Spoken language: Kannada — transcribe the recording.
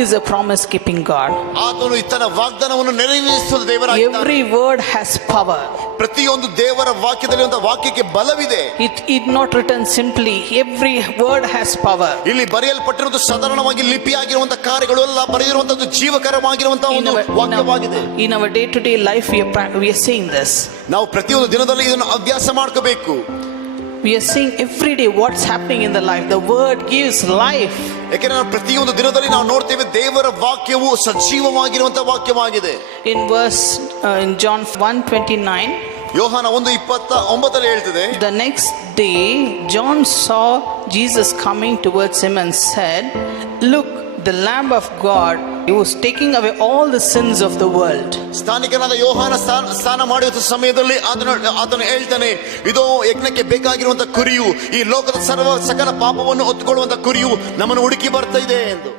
is a promise keeping God. ಆತನು ತನ್ನ ವಾಗ್ದಾನವನ್ನು ನೆರವೇರಿಸುವ ದೇವರಾಗಿದ್ದಾನೆ. Every word has power. ಪ್ರತಿಯೊಂದು ದೇವರ ವಾಕ್ಯದಲ್ಲಿ ಒಂದು ವಾಕ್ಯಕ್ಕೆ ಬಲವಿದೆ. It is not written simply. Every word has power. ಇಲ್ಲಿ ಬರೆಯಲ್ಪಟ್ಟಿರುವುದು ಸಾಧಾರಣವಾಗಿ ಲಿಪಿಯಾಗಿರುವಂತಹ ಕಾರ್ಯಗಳು ಅಲ್ಲ, ಬರೆದಿರುವಂತದ್ದು ಜೀವಕರವಾಗಿರುವಂತಹ ಒಂದು ವಾಕ್ಯವಾಗಿದೆ. In our day to day life we are seeing this. ನಾವು ಪ್ರತಿಯೊಂದು ದಿನದಲ್ಲಿ ಇದನ್ನು ಅಭ್ಯಾಸ ಮಾಡ್ಕೋಬೇಕು. We are seeing every day what's happening in the life. The word gives life. ಯಾಕೆಂದರೆ ಪ್ರತಿಯೊಂದು ದಿನದಲ್ಲಿ ನಾವು ನೋಡ್ತೇವೆ ದೇವರ ವಾಕ್ಯವು ಸಜೀವವಾಗಿರುವಂತಹ ವಾಕ್ಯವಾಗಿದೆ. In John 1:29, ಯೋಹಾನ 1:29 ಹೇಳ್ತದೆ, the next day John saw Jesus coming towards him and said, "Look, the Lamb of God who is taking away all the sins of the world." ಸ್ಥಾನಿಕನಾದ ಯೋಹಾನ ಸ್ನಾನ ಮಾಡುವ ಸಮಯದಲ್ಲಿ ಆತನು ಹೇಳ್ತಾನೆ, ಇದೋ ಯಜ್ಞಕ್ಕೆ ಬೇಕಾಗಿರುವಂತಹ ಕುರಿಯು, ಈ ಲೋಕದ ಸಕಲ ಪಾಪವನ್ನು ಹೊತ್ತುಕೊಳ್ಳುವಂತಹ ಕುರಿಯು ನಮ್ಮನ್ನು ಹುಡುಕಿ ಬರ್ತಾ ಇದೆ ಎಂದು.